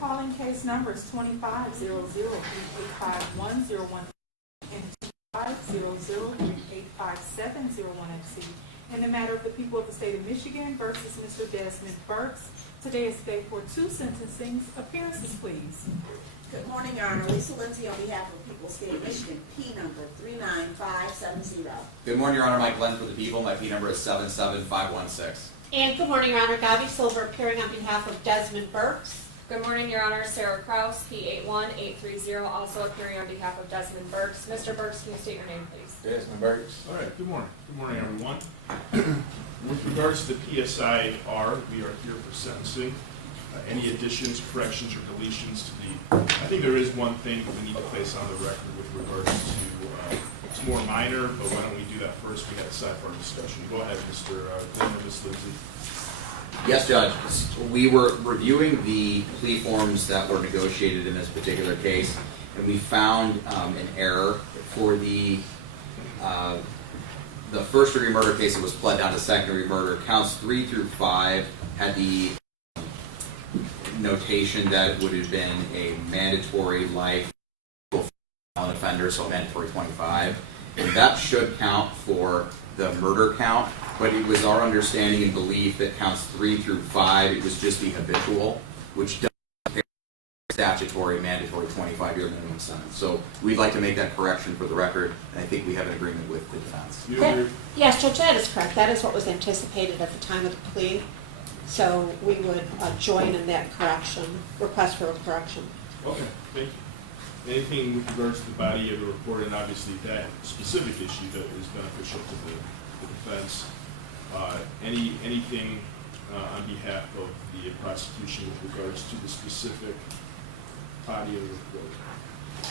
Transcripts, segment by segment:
Calling case numbers 2500385101 and 2500385701FC in the matter of the people of the state of Michigan versus Mr. Desmond Burks. Today is day for two sentencings. Appearances, please. Good morning, Your Honor. Lisa Lindsay on behalf of the people of the state of Michigan, P number 39570. Good morning, Your Honor. Mike Glenn for the people. My P number is 77516. And good morning, Your Honor. Gabi Silver appearing on behalf of Desmond Burks. Good morning, Your Honor. Sarah Kraus, P81830, also appearing on behalf of Desmond Burks. Mr. Burks, can you state your name, please? Desmond Burks. All right, good morning. Good morning, everyone. With regards to the PSIR, we are here for sentencing. Any additions, corrections, or deletions to the... I think there is one thing that we need to place on the record with regards to... it's more minor, but why don't we do that first? We got to decide for our discussion. Go ahead, Mr. Glenn or Ms. Lindsay. Yes, Judge. We were reviewing the plea forms that were negotiated in this particular case, and we found an error for the first degree murder case that was pled down to second degree murder. Counts 3 through 5 had the notation that it would have been a mandatory life offender, so mandatory 25. And that should count for the murder count, but it was our understanding and belief that counts 3 through 5, it was just the habitual, which does statutory mandatory 25-year minimum sentence. So we'd like to make that correction for the record, and I think we have an agreement with the defense. Yes, Judge, that is correct. That is what was anticipated at the time of the plea. So we would join in that correction, request for a correction. Okay, thank you. Anything with regards to the body of the report, and obviously that specific issue that is beneficial to the defense. Anything on behalf of the prosecution with regards to the specific body of the report?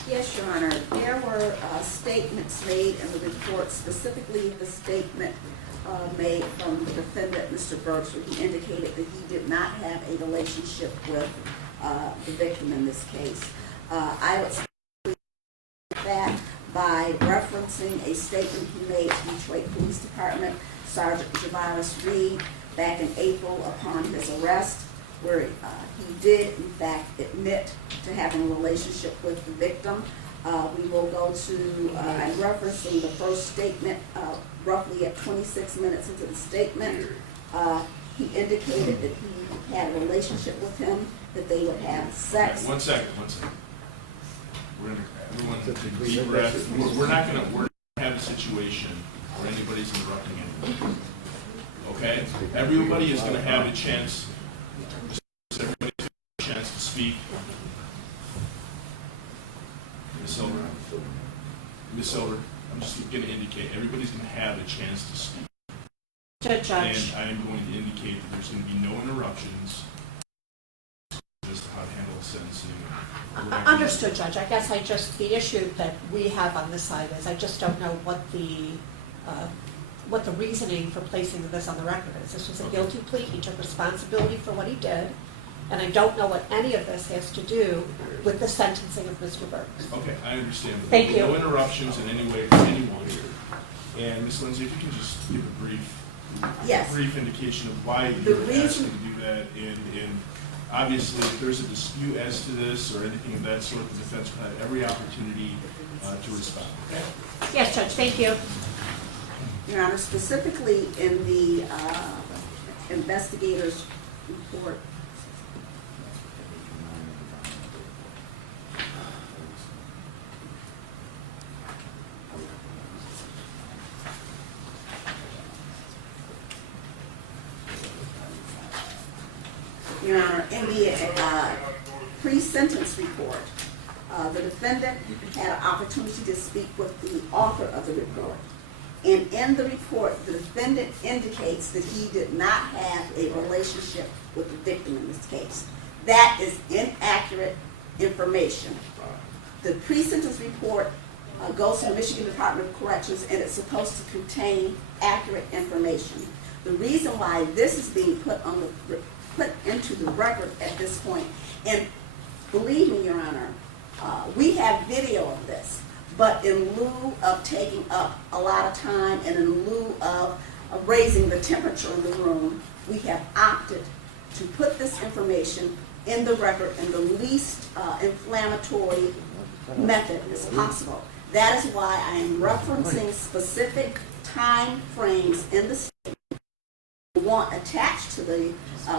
Yes, Your Honor. There were statements made in the report, specifically the statement made from the defendant, Mr. Burks, where he indicated that he did not have a relationship with the victim in this case. I would say that by referencing a statement he made to Detroit Police Department, Sergeant Javaris Reed, back in April upon his arrest, where he did, in fact, admit to having a relationship with the victim. We will go to, I'm referencing the first statement, roughly at 26 minutes into the statement. He indicated that he had a relationship with him, that they would have sex. Right, one second. Everyone, deep breath. We're not going to have a situation where anybody's interrupting anyone. Okay? Everybody is going to have a chance. Everybody's going to have a chance to speak. Ms. Silver, I'm just going to indicate everybody's going to have a chance to speak. Judge. And I am going to indicate that there's going to be no interruptions as to how to handle sentencing. Understood, Judge. I guess the issue that we have on this side is I just don't know what the reasoning for placing this on the record is. This was a guilty plea. He took responsibility for what he did, and I don't know what any of this has to do with the sentencing of Mr. Burks. Okay, I understand. Thank you. No interruptions in any way for anyone. And Ms. Lindsay, if you can just give a brief indication of why you're asking to do that, and obviously if there's a dispute as to this or anything of that sort, the defense will have every opportunity to respond. Okay? Yes, Judge. Thank you. Your Honor, specifically in the investigator's report, Your Honor, in the pre-sentence report, the defendant had an opportunity to speak with the author of the report. And in the report, the defendant indicates that he did not have a relationship with the victim in this case. That is inaccurate information. The pre-sentence report goes to the Michigan Department of Corrections, and it's supposed to contain accurate information. The reason why this is being put into the record at this point, and believe me, Your Honor, we have video of this, but in lieu of taking up a lot of time and in lieu of raising the temperature in the room, we have opted to put this information in the record in the least inflammatory method as possible. That is why I am referencing specific time frames in the statement we want attached to the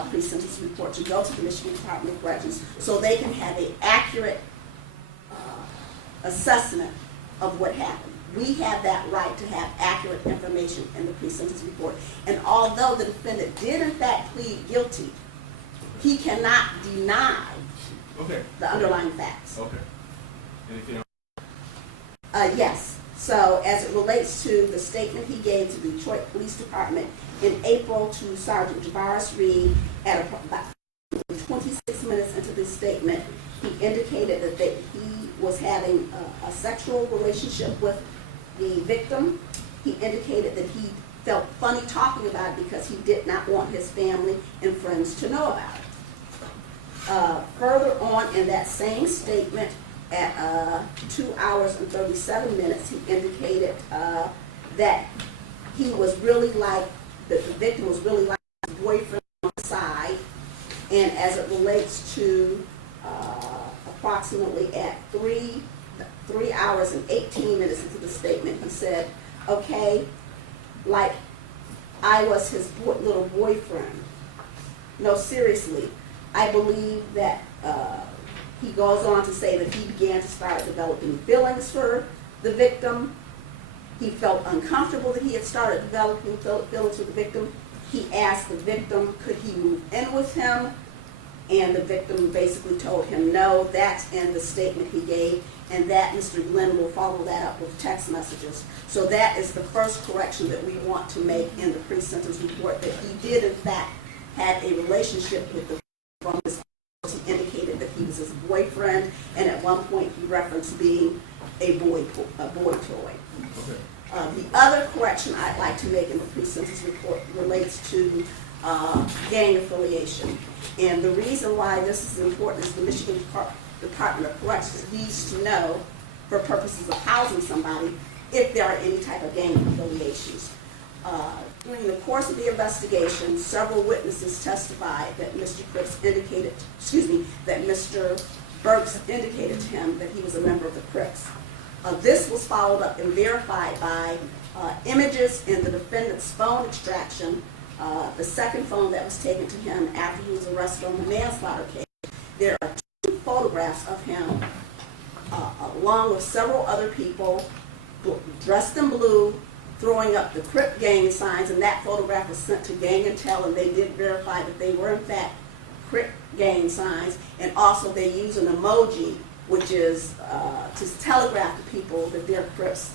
pre-sentence report to go to the Michigan Department of Corrections so they can have an accurate assessment of what happened. We have that right to have accurate information in the pre-sentence report. And although the defendant did in fact plead guilty, he cannot deny Okay. the underlying facts. Okay. Anything else? Yes. So as it relates to the statement he gave to the Detroit Police Department in April to Sergeant Javaris Reed at about 26 minutes into this statement, he indicated that he was having a sexual relationship with the victim. He indicated that he felt funny talking about it because he did not want his family and friends to know about it. Further on in that same statement, at 2 hours and 37 minutes, he indicated that he was really like, that the victim was really like his boyfriend on the side. And as it relates to approximately at 3 hours and 18 minutes into the statement, he said, okay, like I was his little boyfriend. No, seriously, I believe that he goes on to say that he began to start developing feelings for the victim. He felt uncomfortable that he had started developing feelings for the victim. He asked the victim, could he move in with him? And the victim basically told him no. That's in the statement he gave, and that Mr. Glenn will follow that up with text messages. So that is the first correction that we want to make in the pre-sentence report, that he did in fact have a relationship with the from his. He indicated that he was his boyfriend, and at one point he referenced being a boy toy. Okay. The other correction I'd like to make in the pre-sentence report relates to gang affiliation. And the reason why this is important is the Michigan Department of Corrections needs to know, for purposes of housing somebody, if there are any type of gang affiliations. During the course of the investigation, several witnesses testified that Mr. Burks indicated to him that he was a member of the Crips. This was followed up and verified by images in the defendant's phone extraction, the second phone that was taken to him after he was arrested on the manslaughter case. There are 2 photographs of him along with several other people dressed in blue, throwing up the Crip gang signs, and that photograph was sent to Gang Intel, and they did verify that they were in fact Crip gang signs, and also they use an emoji, which is to telegraph to people that they're Crips,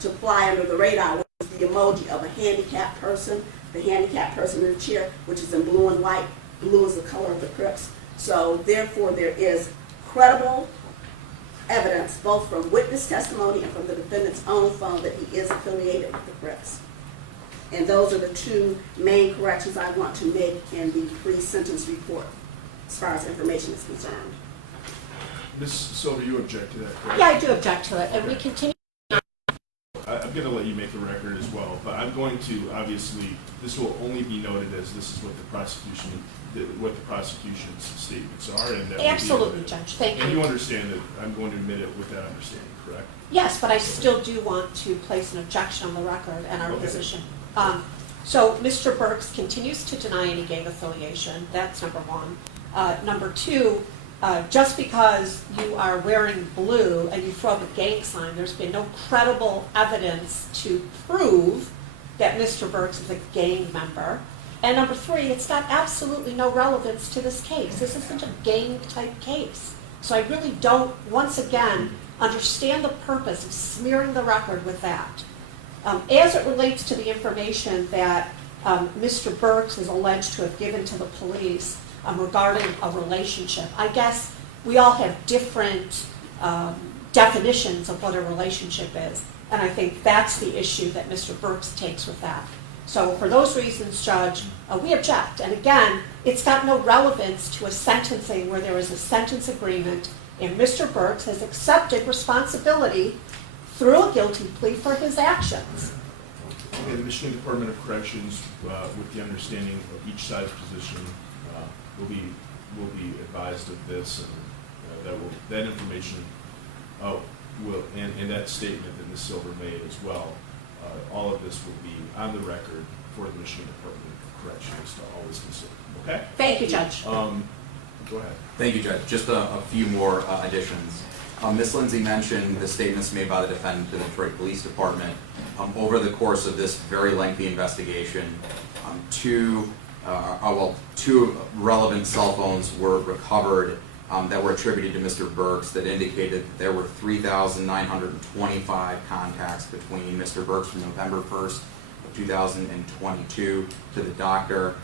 to fly under the radar, which is the emoji of a handicapped person, the handicapped person in the chair, which is in blue and white. Blue is the color of the Crips. So therefore there is credible evidence, both from witness testimony and from the defendant's own phone, that he is affiliated with the Crips. And those are the 2 main corrections I want to make in the pre-sentence report as far as information is concerned. Ms. Silver, you object to that, correct? Yeah, I do object to it, and we continue. I'm going to let you make the record as well, but I'm going to, obviously, this will only be noted as this is what the prosecution's statements are, and that will be Absolutely, omitted. Judge, thank And you you. understand that I'm going to admit it with that understanding, correct? Yes, but I still do want to place an objection on the record and our Okay. position. So Mr. Burks continues to deny any gang affiliation. That's number 1. Number 2, just because you are wearing blue and you throw up a gang sign, there's been no credible evidence to prove that Mr. Burks is a gang member. And number 3, it's got absolutely no relevance to this case. This isn't a gang-type case. So I really don't, once again, understand the purpose of smearing the record with that. As it relates to the information that Mr. Burks is alleged to have given to the police regarding a relationship, I guess we all have different definitions of what a relationship is, and I think that's the issue that Mr. Burks takes with that. So for those reasons, Judge, we object. And again, it's got no relevance to a sentencing where there is a sentence agreement and Mr. Burks has accepted responsibility through a guilty plea for his actions. Okay, the Michigan Department of Corrections, with the understanding of each side's position, will be will be advised of this, and that information will, and that statement that Ms. Silver made as well, all of this will be on the record for the Michigan Department of Corrections to always consider. Okay? Thank you, Judge. Go ahead. Thank you, Judge. Just a few more additions. Ms. Lindsay mentioned the statements made by the defendant to the Detroit Police Department. Over the course of this very lengthy investigation, two relevant cell phones were recovered that were attributed to Mr. Burks that indicated that there were 3,925 contacts between Mr. Burks from November 1st of 2022 to the doctor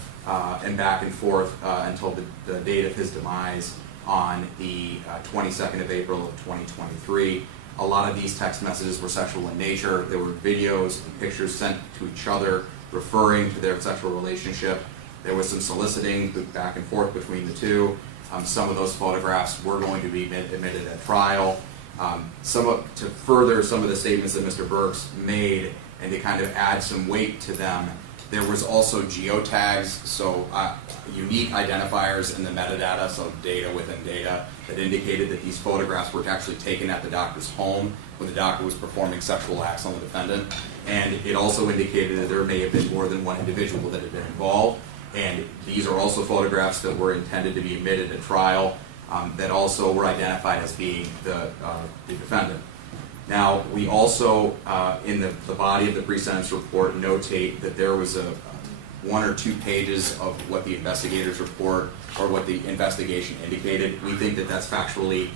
and back and forth until the date of his demise on the 22nd of April of 2023. A lot of these text messages were sexual in nature. There were videos and pictures sent to each other referring to their sexual relationship. There was some soliciting back and forth between the two. Some of those photographs were going to be admitted at trial. To further some of the statements that Mr. Burks made and to kind of add some weight to them, there was also geotags, so unique identifiers in the metadata, so data within data, that indicated that these photographs were actually taken at the doctor's home when the doctor was performing sexual acts on the defendant. And it also indicated that there may have been more than one individual that had been involved. And these are also photographs that were intended to be admitted at trial that also were identified as being the defendant. Now, we also, in the body of the pre-sentence report, notate that there was one or two pages of what the investigator's report or what the investigation indicated. We think that that's factually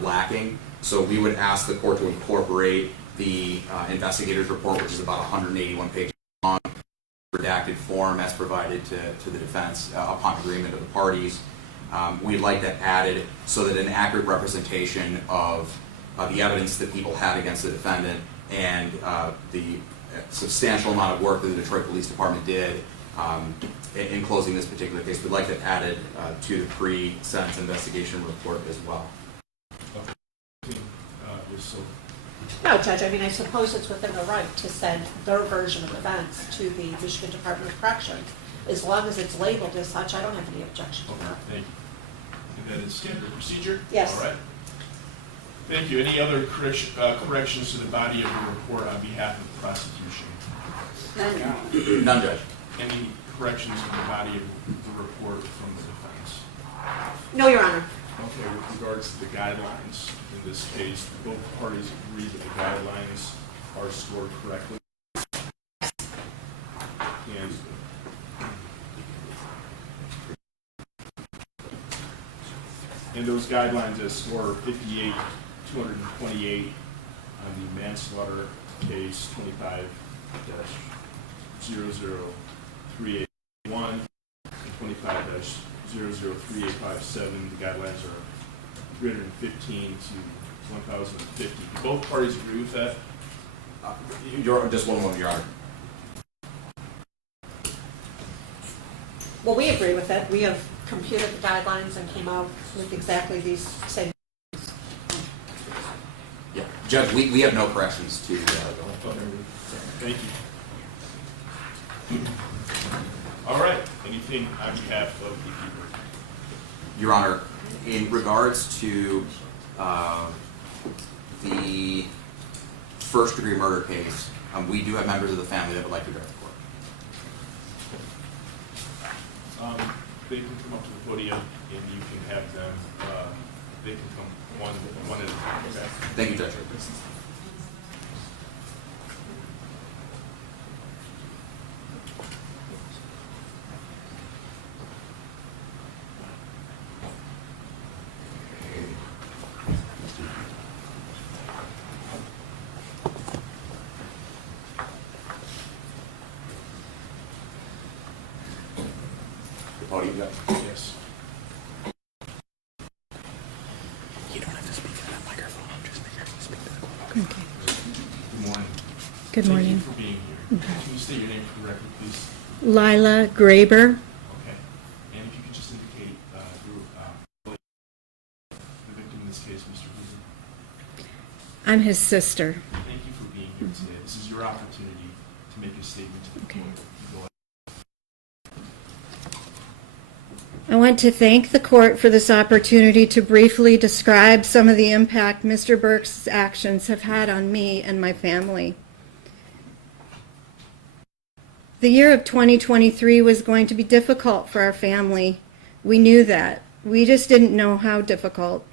lacking. So we would ask the court to incorporate the investigator's report, which is about 181 pages long, redacted form as provided to the defense upon agreement of the parties. We'd like that added so that an accurate representation of the evidence that people had against the defendant and the substantial amount of work that the Detroit Police Department did in closing this particular case. We'd like that added to the pre-sentence investigation report as well. No, Judge, I mean, I suppose it's within the right to send their version of events to the Michigan Department of Corrections. As long as it's labeled as such, I don't have any objection to that. Thank you. And that is standard procedure? Yes. All right. Thank you. Any other corrections to the body of the report on behalf of the prosecution? None, Judge. Any corrections to the body of the report from the defense? No, Your Honor. Okay, with regards to the guidelines, in this case, both parties agree that the guidelines are scored correctly. And those guidelines as score 58, 228 on the manslaughter case 25-00381 and 25-00385. The guidelines are 315 to 1,050. Do both parties agree with that? Just one moment, Your Honor. Well, we agree with it. We have computed the guidelines and came out with exactly these same. Yeah. Judge, we have no corrections to Thank you. All right. Anything on behalf of the people? Your Honor, in regards to the first-degree murder case, we do have members of the family that would like to address the court. They can come up to the podium and you can have them, they can come one at a time. Okay. Thank you, Judge. Podium, Judge. Yes. You don't have to speak to that microphone. Just make sure you speak to the court. Okay. Good morning. Good Thank morning. you for being here. Can you state your name correctly, please? Lila Graber. Okay. And if you could just indicate the victim in this case, Mr. Hoover. I'm his sister. Thank you for being here today. This is your opportunity to make a statement to the Okay. court. Go ahead. I want to thank the court for this opportunity to briefly describe some of the impact Mr. Burks' actions have had on me and my family. The year of 2023 was going to be difficult for our family. We knew that. We just didn't know how difficult.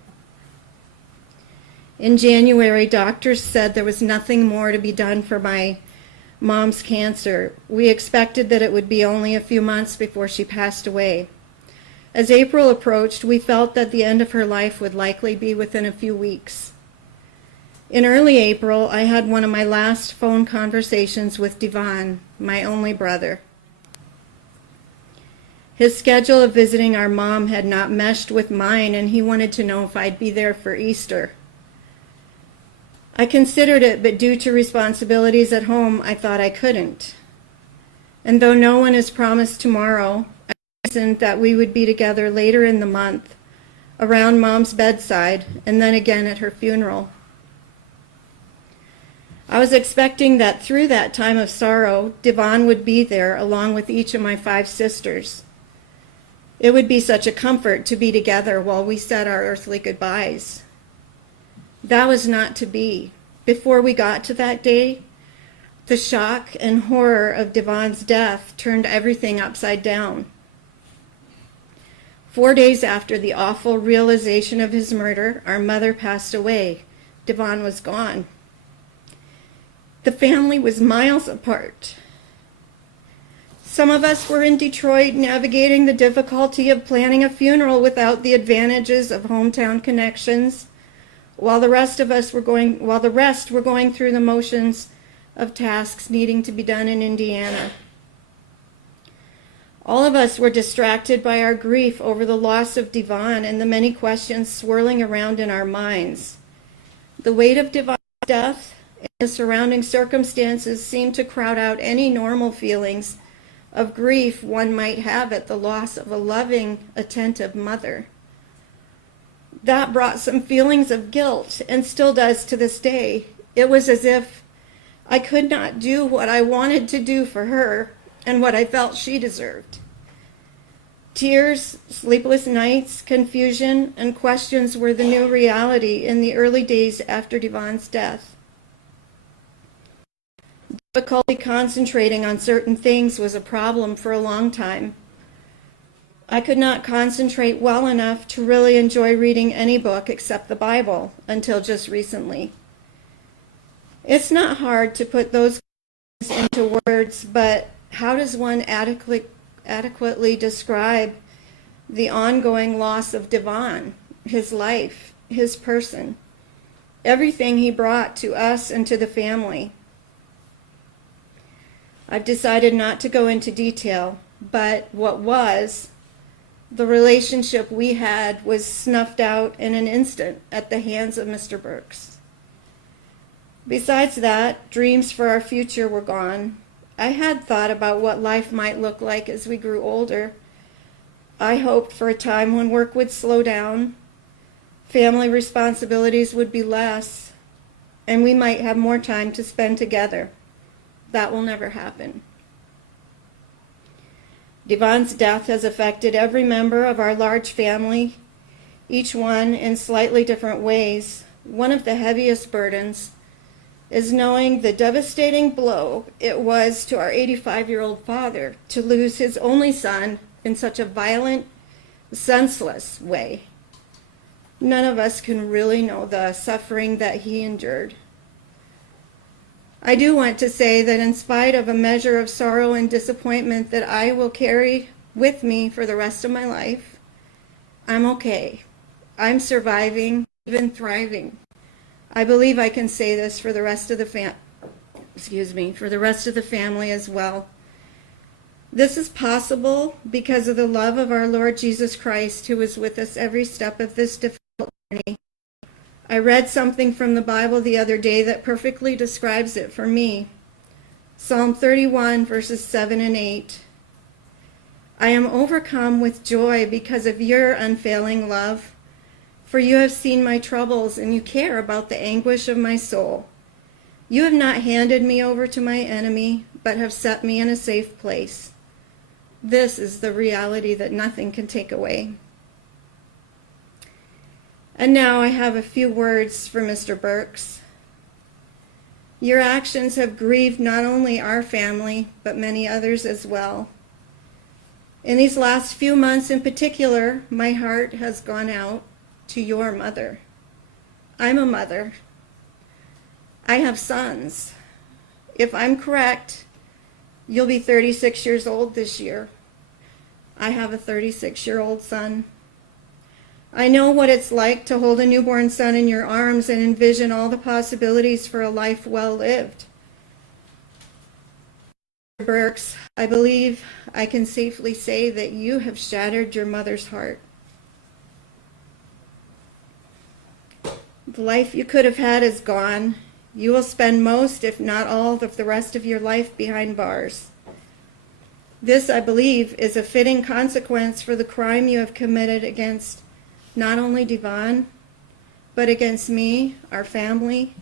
In January, doctors said there was nothing more to be done for my mom's cancer. We expected that it would be only a few months before she passed away. As April approached, we felt that the end of her life would likely be within a few weeks. In early April, I had one of my last phone conversations with Devon, my only brother. His schedule of visiting our mom had not meshed with mine, and he wanted to know if I'd be there for Easter. I considered it, but due to responsibilities at home, I thought I couldn't. And though no one is promised tomorrow, I reasoned that we would be together later in the month, around Mom's bedside, and then again at her funeral. I was expecting that through that time of sorrow, Devon would be there along with each of my 5 sisters. It would be such a comfort to be together while we said our earthly goodbyes. That was not to be. Before we got to that day, the shock and horror of Devon's death turned everything upside down. 4 days after the awful realization of his murder, our mother passed away. Devon was gone. The family was miles apart. Some of us were in Detroit navigating the difficulty of planning a funeral without the advantages of hometown connections, while the rest were going through the motions of tasks needing to be done in Indiana. All of us were distracted by our grief over the loss of Devon and the many questions swirling around in our minds. The weight of Devon's death and the surrounding circumstances seemed to crowd out any normal feelings of grief one might have at the loss of a loving, attentive mother. That brought some feelings of guilt, and still does to this day. It was as if I could not do what I wanted to do for her and what I felt she deserved. Tears, sleepless nights, confusion, and questions were the new reality in the early days after Devon's death. Difficulty concentrating on certain things was a problem for a long time. I could not concentrate well enough to really enjoy reading any book except the Bible until just recently. It's not hard to put those into words, but how does one adequately describe the ongoing loss of Devon, his life, his person, everything he brought to us and to the family? I've decided not to go into detail, but the relationship we had was snuffed out in an instant at the hands of Mr. Burks. Besides that, dreams for our future were gone. I had thought about what life might look like as we grew older. I hoped for a time when work would slow down, family responsibilities would be less, and we might have more time to spend together. That will never happen. Devon's death has affected every member of our large family, each one in slightly different ways. One of the heaviest burdens is knowing the devastating blow it was to our 85-year-old father to lose his only son in such a violent, senseless way. None of us can really know the suffering that he endured. I do want to say that in spite of a measure of sorrow and disappointment that I will carry with me for the rest of my life, I'm okay. I'm surviving, even thriving. I believe I can say this for the rest of the family as well. This is possible because of the love of our Lord Jesus Christ, who is with us every step of this difficult journey. I read something from the Bible the other day that perfectly describes it for me. Psalm 31, verses 7 and 8. I am overcome with joy because of your unfailing love, for you have seen my troubles and you care about the anguish of my soul. You have not handed me over to my enemy, but have set me in a safe place. This is the reality that nothing can take away. And now I have a few words for Mr. Burks. Your actions have grieved not only our family, but many others as well. In these last few months in particular, my heart has gone out to your mother. I'm a mother. I have sons. If I'm correct, you'll be 36 years old this year. I have a 36-year-old son. I know what it's like to hold a newborn son in your arms and envision all the possibilities for a life well lived. Burks, I believe I can safely say that you have shattered your mother's heart. The life you could have had is gone. You will spend most, if not all, of the rest of your life behind bars. This, I believe, is a fitting consequence for the crime you have committed against not only Devon, but against me, our family,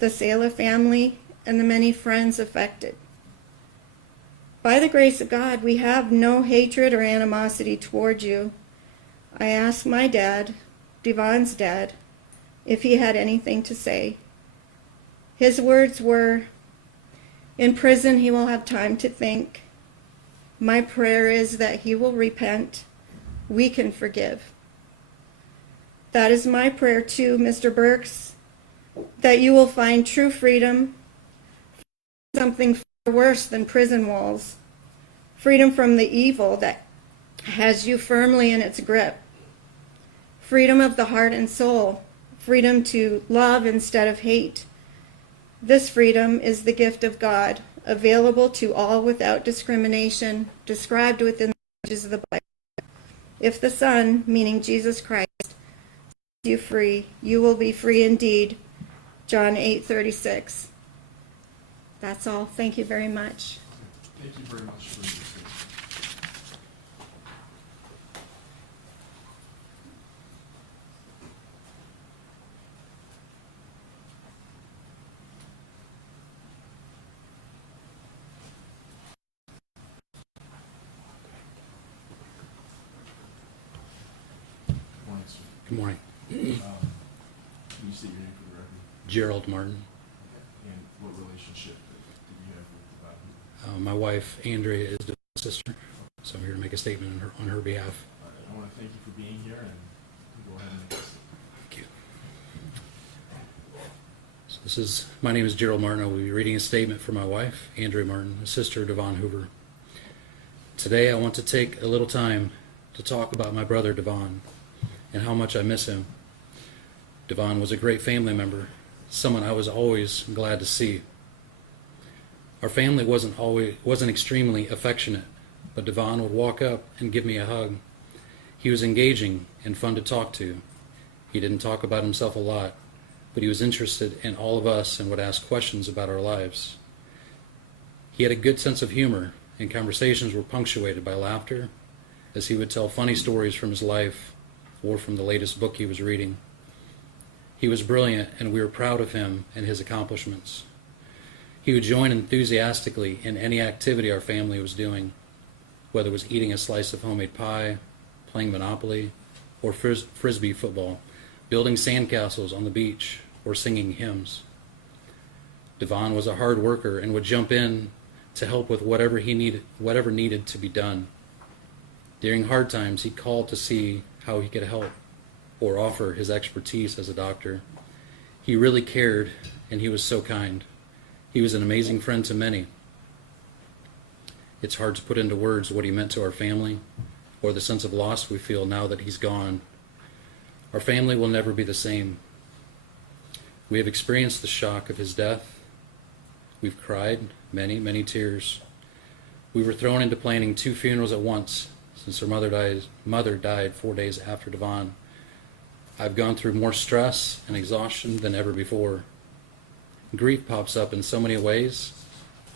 the Sala family, and the many friends affected. By the grace of God, we have no hatred or animosity toward you. I asked my dad, Devon's dad, if he had anything to say. His words were, in prison he will have time to think. My prayer is that he will repent. We can forgive. That is my prayer too, Mr. Burks, that you will find true freedom, something far worse than prison walls, freedom from the evil that has you firmly in its grip, freedom of the heart and soul, freedom to love instead of hate. This freedom is the gift of God, available to all without discrimination, described within the pages of the Bible. If the Son, meaning Jesus Christ, sets you free, you will be free indeed. John 8:36. That's all. Thank you very much. Thank you very much for your statement. Morning, sir. Good morning. Can you state your name for the record? Gerald Martin. And what relationship did you have with Devon? My wife, Andrea, is Devon's sister, so I'm here to make a statement on her behalf. I want to thank you for being here, and go ahead and make this. Thank you. So my name is Gerald Martin. I will be reading a statement for my wife, Andrea Martin, a sister of Devon Hoover. Today I want to take a little time to talk about my brother Devon and how much I miss him. Devon was a great family member, someone I was always glad to see. Our family wasn't extremely affectionate, but Devon would walk up and give me a hug. He was engaging and fun to talk to. He didn't talk about himself a lot, but he was interested in all of us and would ask questions about our lives. He had a good sense of humor, and conversations were punctuated by laughter, as he would tell funny stories from his life or from the latest book he was reading. He was brilliant, and we were proud of him and his accomplishments. He would join enthusiastically in any activity our family was doing, whether it was eating a slice of homemade pie, playing Monopoly, or frisbee football, building sandcastles on the beach, or singing hymns. Devon was a hard worker and would jump in to help with whatever needed to be done. During hard times, he called to see how he could help or offer his expertise as a doctor. He really cared, and he was so kind. He was an amazing friend to many. It's hard to put into words what he meant to our family, or the sense of loss we feel now that he's gone. Our family will never be the same. We have experienced the shock of his death. We've cried many, many tears. We were thrown into planning 2 funerals at once, since her mother died 4 days after Devon. I've gone through more stress and exhaustion than ever before. Grief pops up in so many ways,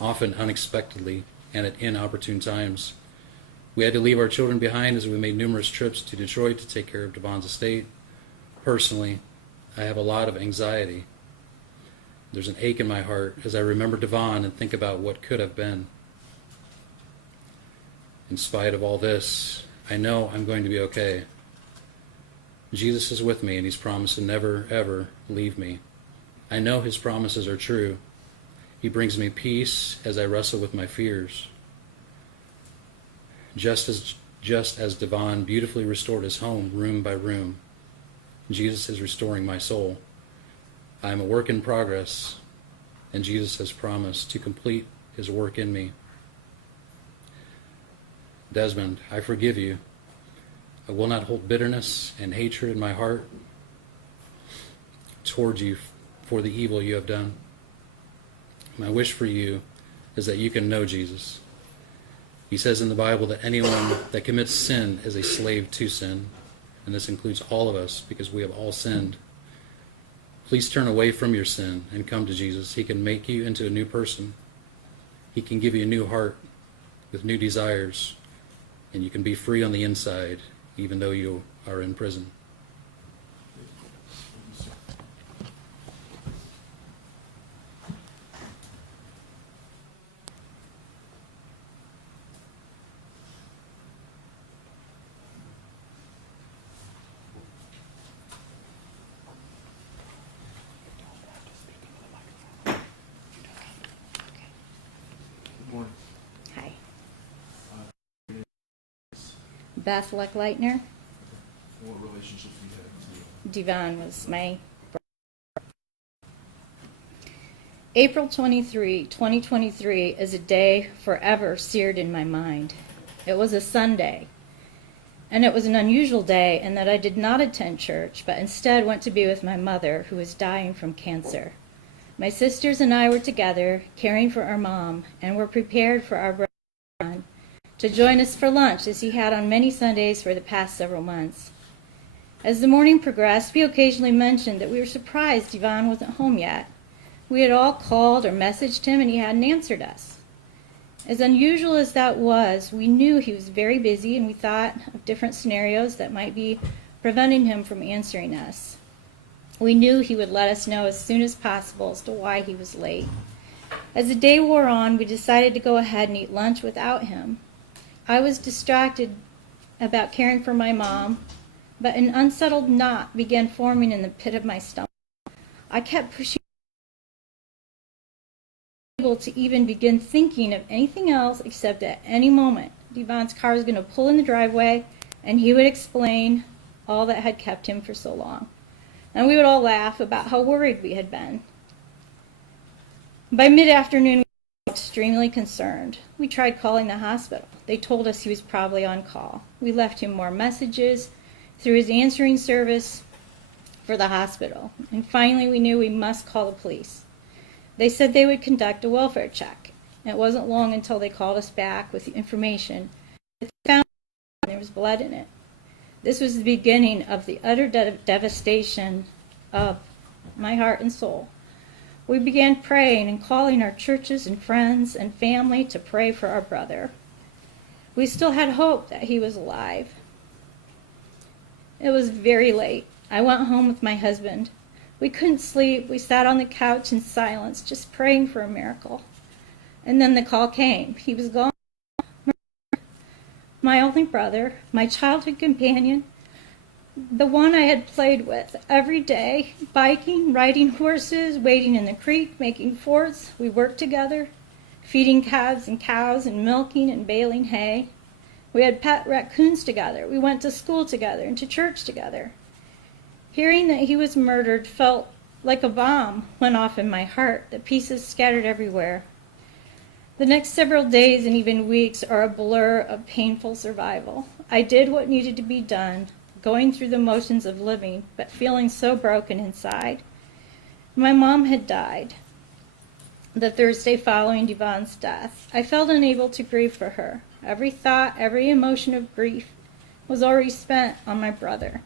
often unexpectedly and at inopportune times. We had to leave our children behind as we made numerous trips to Detroit to take care of Devon's estate. Personally, I have a lot of anxiety. There's an ache in my heart as I remember Devon and think about what could have been. In spite of all this, I know I'm going to be okay. Jesus is with me, and he's promised to never, ever leave me. I know his promises are true. He brings me peace as I wrestle with my fears. Just as Devon beautifully restored his home room by room, Jesus is restoring my soul. I am a work in progress, and Jesus has promised to complete his work in me. Desmond, I forgive you. I will not hold bitterness and hatred in my heart towards you for the evil you have done. My wish for you is that you can know Jesus. He says in the Bible that anyone that commits sin is a slave to sin, and this includes all of us because we have all sinned. Please turn away from your sin and come to Jesus. He can make you into a new person. He can give you a new heart with new desires, and you can be free on the inside even though you are in prison. Good morning. Hi. Beth Leckleitner. What relationship do you have to Devon was my brother. April 23, 2023 is a day forever seared in my mind. It was a Sunday, and it was an unusual day in that I did not attend church, but instead went to be with my mother, who was dying from cancer. My sisters and I were together, caring for our mom, and were prepared for our brother John to join us for lunch, as he had on many Sundays for the past several months. As the morning progressed, we occasionally mentioned that we were surprised Devon wasn't home yet. We had all called or messaged him, and he hadn't answered us. As unusual as that was, we knew he was very busy, and we thought of different scenarios that might be preventing him from answering us. We knew he would let us know as soon as possible as to why he was late. As the day wore on, we decided to go ahead and eat lunch without him. I was distracted about caring for my mom, but an unsettled knot began forming in the pit of my stomach. I kept pushing, able to even begin thinking of anything else except at any moment Devon's car was going to pull in the driveway and he would explain all that had kept him for so long. And we would all laugh about how worried we had been. By mid-afternoon, we were extremely concerned. We tried calling the hospital. They told us he was probably on call. We left him more messages through his answering service for the hospital. And finally, we knew we must call the police. They said they would conduct a welfare check. And it wasn't long until they called us back with the information that they found there was blood in it. This was the beginning of the utter devastation of my heart and soul. We began praying and calling our churches and friends and family to pray for our brother. We still had hope that he was alive. It was very late. I went home with my husband. We couldn't sleep. We sat on the couch in silence, just praying for a miracle. And then the call came. He was gone. My only brother, my childhood companion, the one I had played with every day, biking, riding horses, wading in the creek, making forts. We worked together, feeding calves and cows and milking and baling hay. We had pet raccoons together. We went to school together and to church together. Hearing that he was murdered felt like a bomb went off in my heart, the pieces scattered everywhere. The next several days and even weeks are a blur of painful survival. I did what needed to be done, going through the motions of living, but feeling so broken inside. My mom had died the Thursday following Devon's death. I felt unable to grieve for her. Every thought, every emotion of grief was already spent on my brother.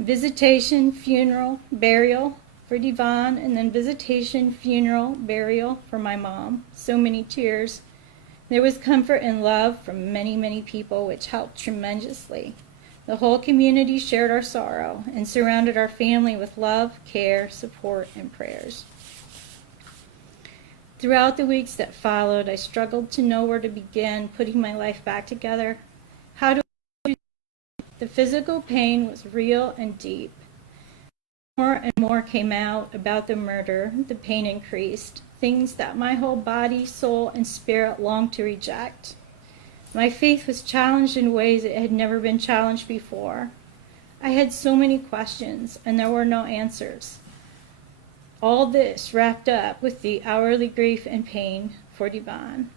Visitation, funeral, burial for Devon, and then visitation, funeral, burial for my mom. So many tears. There was comfort and love from many, many people, which helped tremendously. The whole community shared our sorrow and surrounded our family with love, care, support, and prayers. Throughout the weeks that followed, I struggled to know where to begin putting my life back together. How do I do? The physical pain was real and deep. More and more came out about the murder. The pain increased, things that my whole body, soul, and spirit longed to reject. My faith was challenged in ways it had never been challenged before. I had so many questions, and there were no answers. All this wrapped up with the hourly grief and pain for Devon.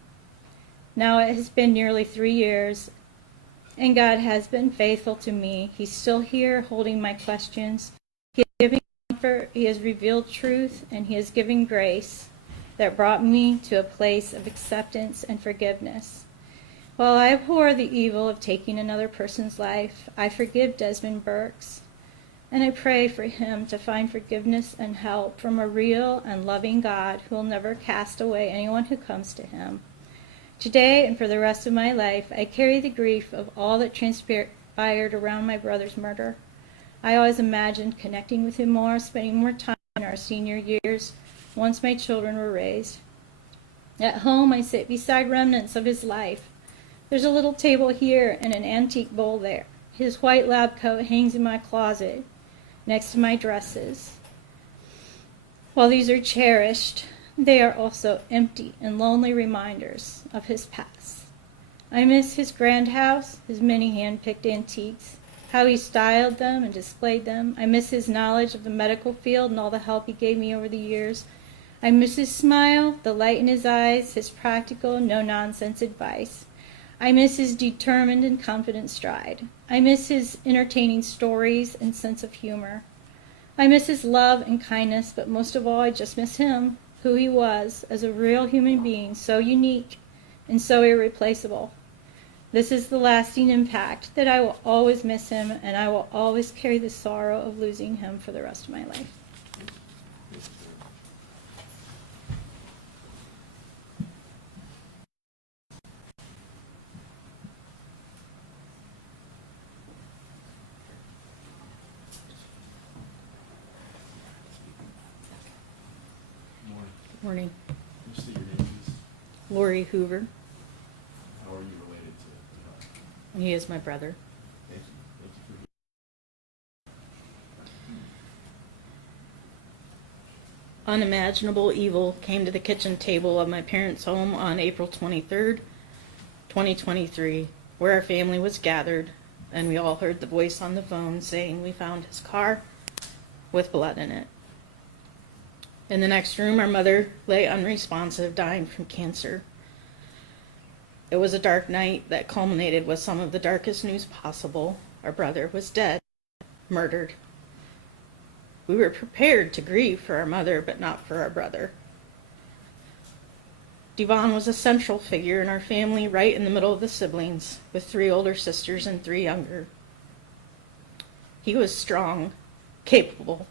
Now it has been nearly 3 years, and God has been faithful to me. He's still here holding my questions. He is giving comfort, He has revealed truth, and He is giving grace that brought me to a place of acceptance and forgiveness. While I abhor the evil of taking another person's life, I forgive Desmond Burks, and I pray for him to find forgiveness and help from a real and loving God who will never cast away anyone who comes to him. Today and for the rest of my life, I carry the grief of all that transpired around my brother's murder. I always imagined connecting with him more, spending more time in our senior years once my children were raised. At home, I sit beside remnants of his life. There's a little table here and an antique bowl there. His white lab coat hangs in my closet next to my dresses. While these are cherished, they are also empty and lonely reminders of his past. I miss his grand house, his many hand-picked antiques, how he styled them and displayed them. I miss his knowledge of the medical field and all the help he gave me over the years. I miss his smile, the light in his eyes, his practical, no-nonsense advice. I miss his determined and confident stride. I miss his entertaining stories and sense of humor. I miss his love and kindness, but most of all, I just miss him, who he was as a real human being, so unique and so irreplaceable. This is the lasting impact that I will always miss him, and I will always carry the sorrow of losing him for the rest of my life. Morning. Morning. Can you state your name, please? Lori Hoover. How are you related to Devon? He is my brother. Thank you. Thank you for Unimaginable evil came to the kitchen table of my parents' home on April 23rd, 2023, where our family was gathered, and we all heard the voice on the phone saying we found his car with blood in it. In the next room, our mother lay unresponsive, dying from cancer. It was a dark night that culminated with some of the darkest news possible. Our brother was dead, murdered. We were prepared to grieve for our mother, but not for our brother. Devon was a central figure in our family, right in the middle of the siblings, with 3 older sisters and 3 younger. He was strong, capable,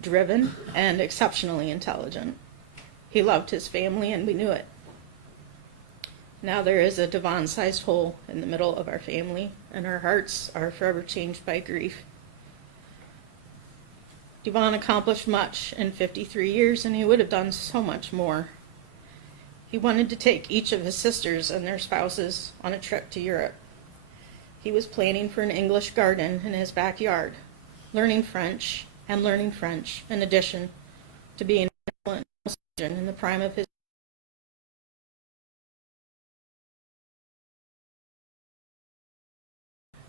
driven, and exceptionally intelligent. He loved his family, and we knew it. Now there is a Devon-sized hole in the middle of our family, and our hearts are forever changed by grief. Devon accomplished much in 53 years, and he would have done so much more. He wanted to take each of his sisters and their spouses on a trip to Europe. He was planning for an English garden in his backyard, learning French in addition to being an excellent neurosurgeon in the prime of his.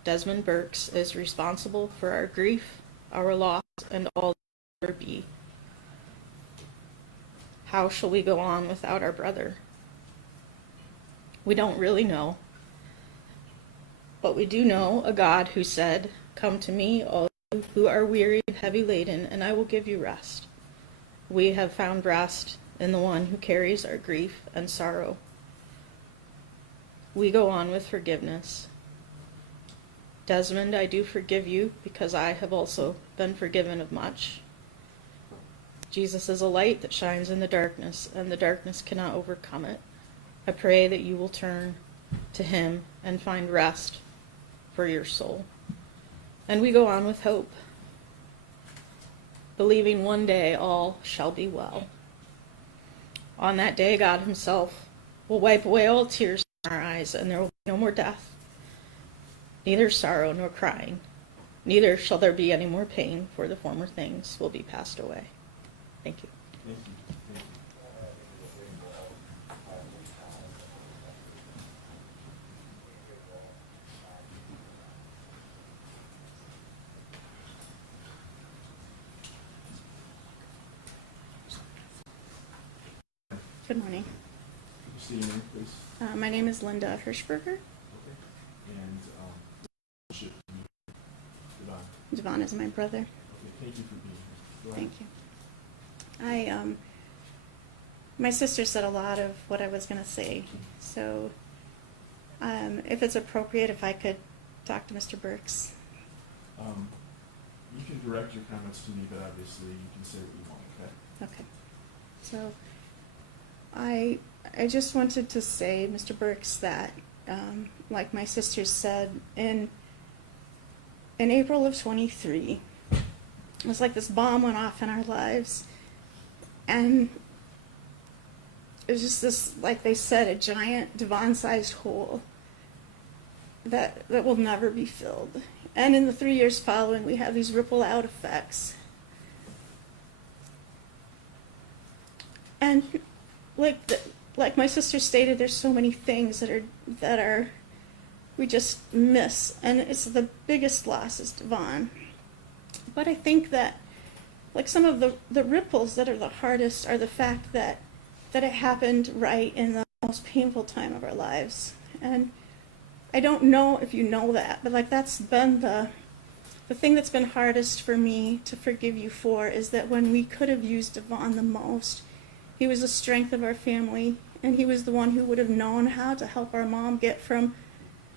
Desmond Burks is responsible for our grief, our loss, and all that will be. How shall we go on without our brother? We don't really know. But we do know a God who said, "Come to me, all you who are weary and heavy laden, and I will give you rest." We have found rest in the one who carries our grief and sorrow. We go on with forgiveness. Desmond, I do forgive you because I have also been forgiven of much. Jesus is a light that shines in the darkness, and the darkness cannot overcome it. I pray that you will turn to him and find rest for your soul. And we go on with hope, believing one day all shall be well. On that day, God himself will wipe away all tears from our eyes, and there will be no more death, neither sorrow nor crying, neither shall there be any more pain, for the former things will be passed away. Thank you. Thank you. Thank you. Good morning. Can you state your name, please? My name is Linda Hirschberger. Okay. And should you, Devon? Devon is my brother. Okay, thank you for being here. Go ahead. Thank you. My sister said a lot of what I was going to say, so if it's appropriate, if I could talk to Mr. Burks. You can direct your comments to me, but obviously you can say what you want, okay? Okay. So I just wanted to say, Mr. Burks, that like my sister said, in April of 23, it was like this bomb went off in our lives, and it was just this, like they said, a giant Devon-sized hole that will never be filled. And in the 3 years following, we have these ripple out effects. And like my sister stated, there's so many things that are we just miss, and it's the biggest loss is Devon. But I think that like some of the ripples that are the hardest are the fact that it happened right in the most painful time of our lives. And I don't know if you know that, but like that's been the thing that's been hardest for me to forgive you for, is that when we could have used Devon the most, he was the strength of our family, and he was the one who would have known how to help our mom get from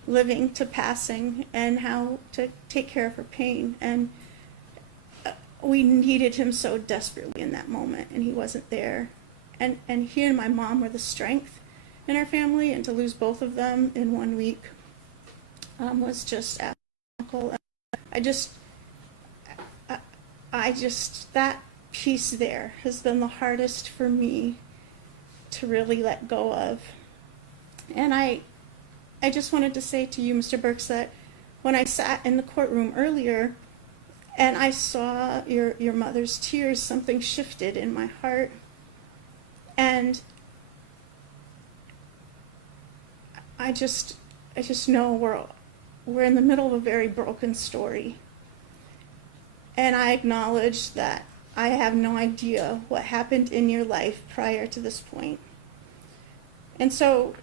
living to passing and how to take care of her pain. And we needed him so desperately in that moment, and he wasn't there. And he and my mom were the strength in our family, and to lose both of them in 1 week was just astronomical. I just, that piece there has been the hardest for me to really let go of. And I just wanted to say to you, Mr. Burks, that when I sat in the courtroom earlier and I saw your mother's tears, something shifted in my heart. And I just know we're in the middle of a very broken story. And I acknowledge that I have no idea what happened in your life prior to this point. And so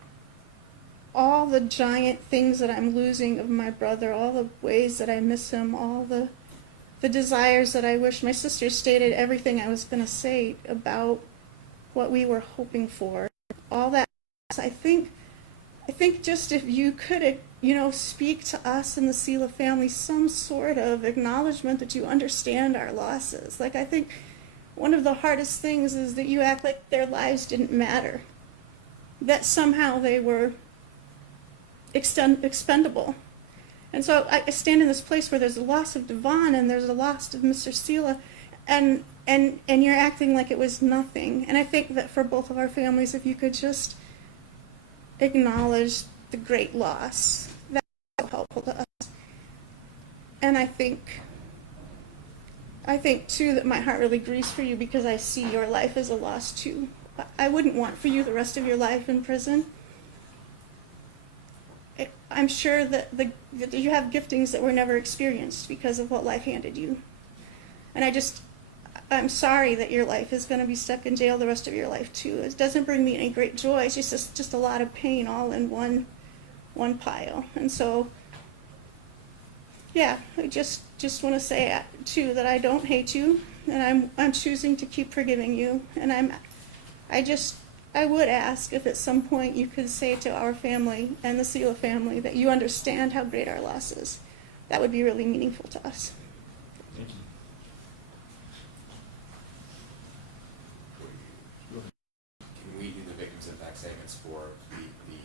all the giant things that I'm losing of my brother, all the ways that I miss him, all the desires that I wish, my sister stated everything I was going to say about what we were hoping for, all that. I think just if you could, speak to us in the Sela family, some sort of acknowledgement that you understand our losses. Like, I think one of the hardest things is that you act like their lives didn't matter, that somehow they were expendable. And so I stand in this place where there's a loss of Devon and there's a loss of Mr. Sela, and you're acting like it was nothing. And I think that for both of our families, if you could just acknowledge the great loss, that's so helpful to us. And I think too that my heart really grieves for you, because I see your life as a loss too. I wouldn't want for you the rest of your life in prison. I'm sure that you have giftings that were never experienced because of what life handed you. And I'm sorry that your life is going to be stuck in jail the rest of your life too. It doesn't bring me any great joy. It's just a lot of pain all in one pile. And so, yeah, I just want to say too that I don't hate you, and I'm choosing to keep forgiving you. And I would ask if at some point you could say to our family and the Sela family that you understand how great our loss is. That would be really meaningful to us. Thank you. Can we do the victims' impact statements for the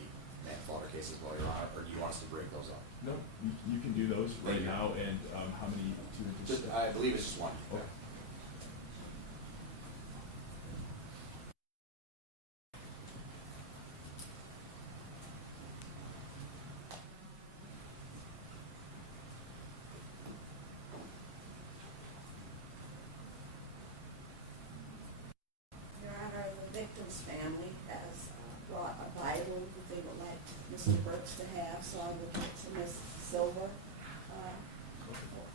manslaughter cases while you're on it, or do you want us to break those up? No, you can do those right Thank you. now, and how many? I believe it's just one. Okay. victim's family has brought a Bible that they would like Mr. Burks to have, so I will give it to Ms. Silver,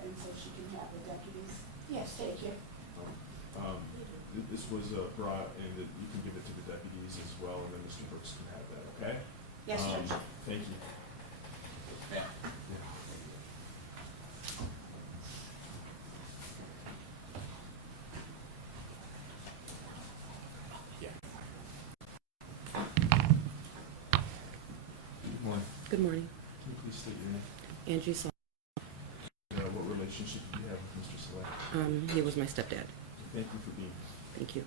and so she can have the deputies. Yes, thank you. This was brought, and that you can give it to the deputies as well, and then Mr. Brooks can have that, okay? Yes, Judge. Thank you. Yeah. Good morning. Good morning. Can you please state your name? Angie Sol- What relationship do you have with Mr. Select? he was my stepdad. Thank you for being here. Thank you.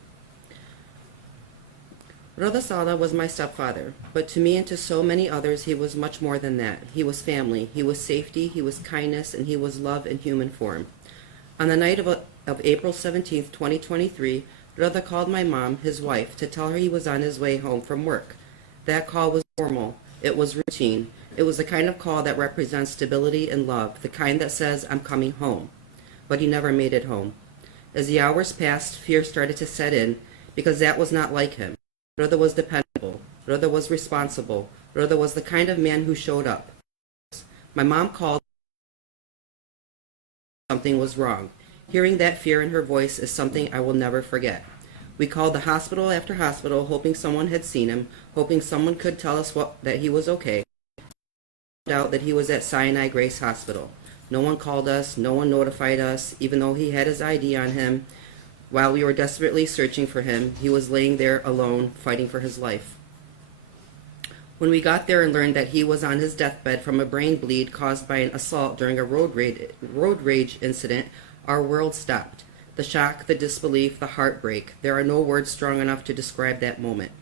Brother Sala was my stepfather, but to me and to so many others, he was much more than that. He was family, he was safety, he was kindness, and he was love in human form. On the night of April 17th, 2023, Brother called my mom, his wife, to tell her he was on his way home from work. That call was normal. It was routine. It was the kind of call that represents stability and love, the kind that says, I'm coming home. But he never made it home. As the hours passed, fear started to set in, because that was not like him. Brother was dependable. Brother was responsible. Brother was the kind of man who showed up. My mom called. Something was wrong. Hearing that fear in her voice is something I will never forget. We called the hospital after hospital, hoping someone had seen him, hoping someone could tell us that he was okay. Found out that he was at Sinai Grace Hospital. No one called us, no one notified us, even though he had his ID on him. While we were desperately searching for him, he was laying there alone, fighting for his life. When we got there and learned that he was on his deathbed from a brain bleed caused by an assault during a road rage incident, our world stopped. The shock, the disbelief, the heartbreak. There are no words strong enough to describe that moment.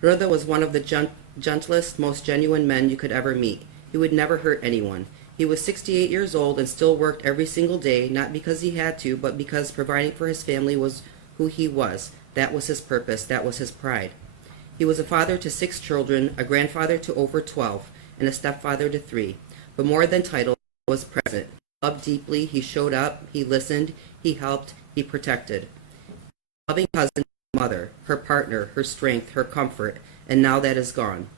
Brother was one of the gentlest, most genuine men you could ever meet. He would never hurt anyone. He was 68 years old and still worked every single day, not because he had to, but because providing for his family was who he was. That was his purpose. That was his pride. He was a father to 6 children, a grandfather to over 12, and a stepfather to 3. But more than title, he was present. He loved deeply. He showed up. He listened. He helped. He protected. Loving cousin, mother, her partner, her strength, her comfort, and now that is gone.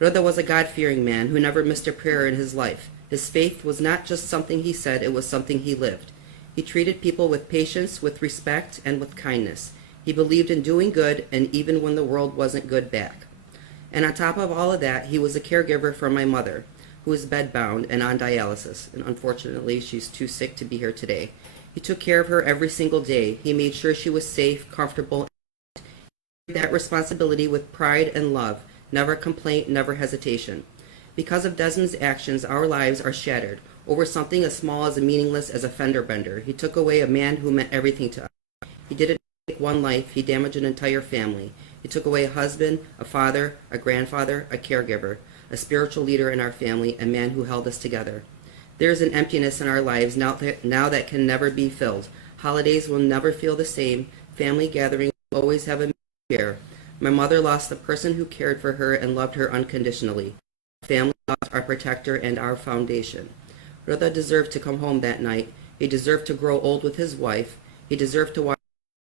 Brother was a God-fearing man who never missed a prayer in his life. His faith was not just something he said, it was something he lived. He treated people with patience, with respect, and with kindness. He believed in doing good, and even when the world wasn't good back. And on top of all of that, he was a caregiver for my mother, who is bedbound and on dialysis. And unfortunately, she's too sick to be here today. He took care of her every single day. He made sure she was safe, comfortable. He did that responsibility with pride and love. Never complaint, never hesitation. Because of Desmond's actions, our lives are shattered over something as small as meaningless as a fender bender. He took away a man who meant everything to us. He didn't take one life, he damaged an entire family. He took away a husband, a father, a grandfather, a caregiver, a spiritual leader in our family, a man who held us together. There is an emptiness in our lives now that can never be filled. Holidays will never feel the same. Family gatherings will always have a share. My mother lost the person who cared for her and loved her unconditionally. Family lost our protector and our foundation. Brother deserved to come home that night. He deserved to grow old with his wife. He deserved to watch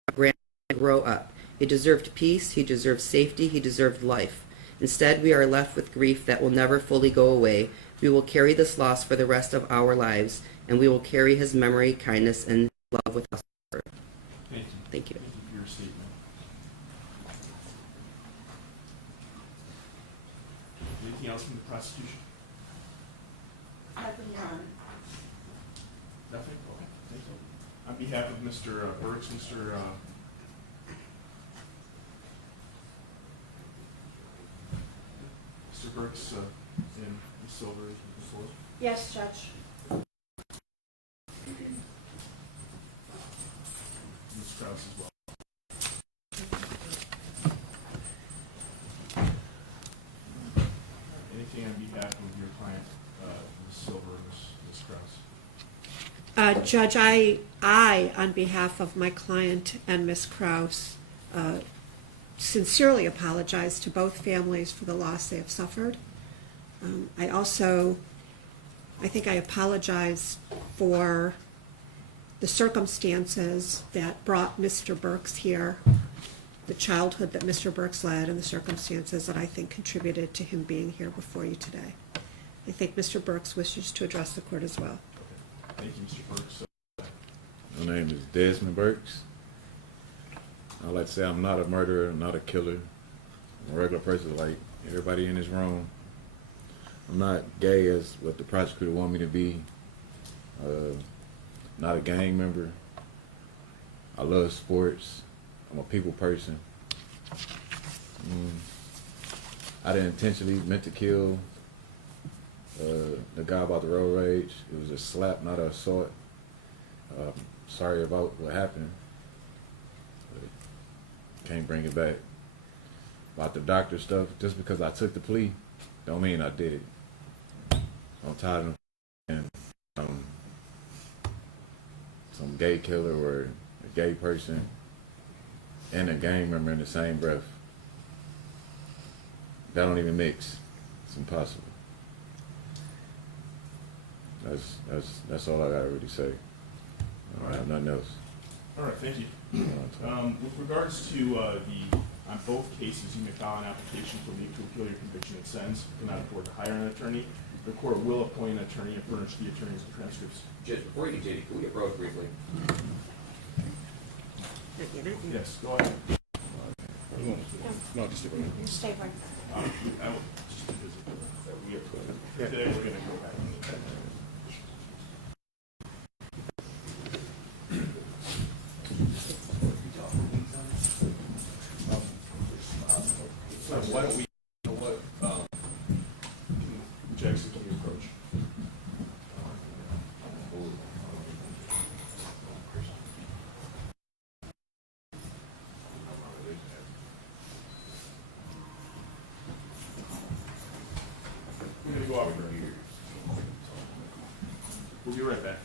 his grandson grow up. He deserved peace. He deserved safety. He deserved life. Instead, we are left with grief that will never fully go away. We will carry this loss for the rest of our lives, and we will carry his memory, kindness, and love with us forever. Thank you. Thank you. Thank you for your statement. Anything else from the prosecution? Nothing, Your Honor. Nothing? Okay, thank you. On behalf of Mr. Burks, Mr. Burks and Ms. Silver, the floor. Yes, Judge. Ms. Krause as well. Anything on behalf of your client, Ms. Silver and Ms. Krause? Judge, I, on behalf of my client and Ms. Krause, sincerely apologize to both families for the loss they have suffered. I think I apologize for the circumstances that brought Mr. Burks here. the childhood that Mr. Burks led and the circumstances that I think contributed to him being here before you today. I think Mr. Burks wishes to address the court as well. Thank you, Mr. Burks. My name is Desmond Burks. I like to say I'm not a murderer, I'm not a killer. I'm a regular person like everybody in this room. I'm not gay as what the prosecutor want me to be. Not a gang member. I love sports. I'm a people person. I didn't intentionally meant to kill the guy about the road rage. It was a slap, not an assault. Sorry about what happened. But can't bring it back. About the doctor stuff, just because I took the plea, don't mean I did it. I'm tired of some gay killer or a gay person and a gang member in the same breath. That don't even mix. It's impossible. That's all I gotta really say. I don't have nothing else. All right, thank you. With regards to on both cases, you may file an application for leave to appeal your conviction and sentence. You cannot afford to hire an attorney. The court will appoint an attorney and furnish the attorneys with transcripts. Just before you continue, can we get Rose briefly? Yes, go ahead. No, just a minute. You stay right there. I will just visit that we are, today we're gonna go back. Why don't we, you know what, Jackson, can you approach? We're gonna go out here. We'll be right back.